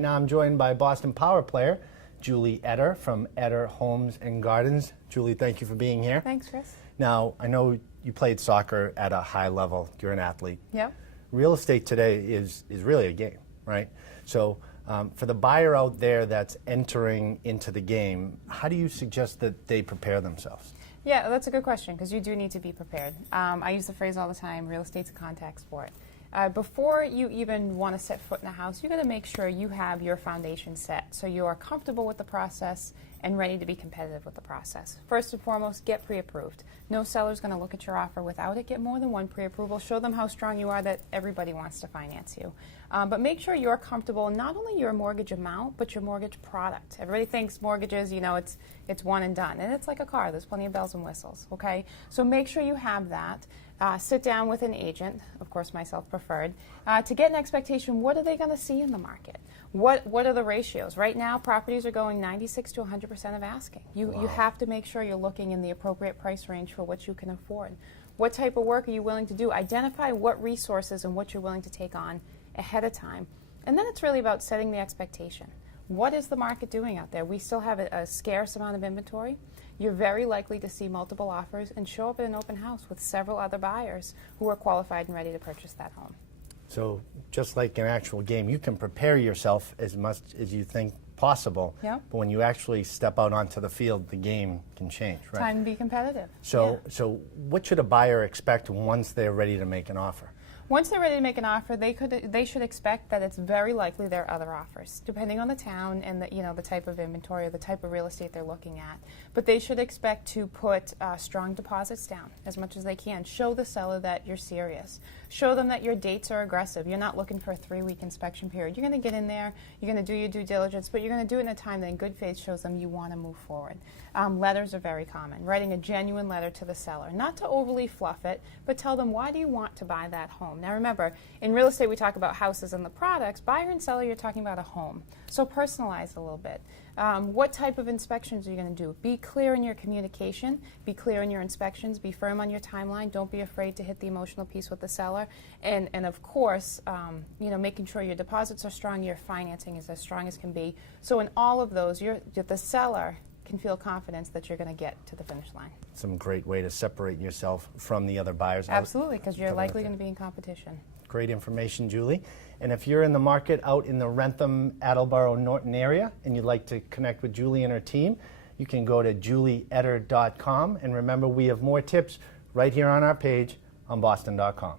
right now I'm joined by Boston Power player Julie Eder from Eder Homes and Gardens. Julie, thank you for being here. Thanks, Chris. Now, I know you played soccer at a high level. You're an athlete. Yep. Real estate today is really a game, right? So for the buyer out there that's entering into the game, how do you suggest that they prepare themselves? Yeah, that's a good question because you do need to be prepared. I use the phrase all the time, real estate's a contact sport. Before you even want to set foot in a house, you've got to make sure you have your foundation set so you are comfortable with the process and ready to be competitive with the process. First and foremost, get pre-approved. No seller's going to look at your offer without it. Get more than one pre-approval. Show them how strong you are, that everybody wants to finance you. But make sure you're comfortable in not only your mortgage amount, but your mortgage product. Everybody thinks mortgages, you know, it's one and done. And it's like a car. There's plenty of bells and whistles, okay? So make sure you have that. Sit down with an agent, of course myself preferred, to get an expectation. What are they going to see in the market? What are the ratios? Right now, properties are going 96 to 100% of asking. You have to make sure you're looking in the appropriate price range for what you can afford. What type of work are you willing to do? Identify what resources and what you're willing to take on ahead of time. And then it's really about setting the expectation. What is the market doing out there? We still have a scarce amount of inventory. You're very likely to see multiple offers and show up at an open house with several other buyers who are qualified and ready to purchase that home. So just like an actual game, you can prepare yourself as much as you think possible, yeah. But when you actually step out onto the field, the game can change, right? Time to be competitive. So, yeah. So what should a buyer expect once they're ready to make an offer? Once they're ready to make an offer, they should expect that it's very likely there are other offers, depending on the town and the type of inventory or the type of real estate they're looking at. But they should expect to put strong deposits down as much as they can. Show the seller that you're serious. Show them that your dates are aggressive. You're not looking for a 3-week inspection period. You're going to get in there, you're going to do your due diligence, but you're going to do it in a time that in good faith shows them you want to move forward. Letters are very common. Writing a genuine letter to the seller, not to overly fluff it, but tell them, why do you want to buy that home? Now remember, in real estate we talk about houses and the products. Buyer and seller, you're talking about a home. So personalize a little bit. What type of inspections are you going to do? Be clear in your communication. Be clear in your inspections. Be firm on your timeline. Don't be afraid to hit the emotional piece with the seller. And of course, making sure your deposits are strong, your financing is as strong as can be. So in all of those, the seller can feel confidence that you're going to get to the finish line. Some great way to separate yourself from the other buyers. Absolutely, because you're likely going to be in competition. Great information, Julie. And if you're in the market out in the Rentham, Attleboro, Norton area and you'd like to connect with Julie and her team, you can go to julieeder.com. And remember, we have more tips right here on our page on boston.com.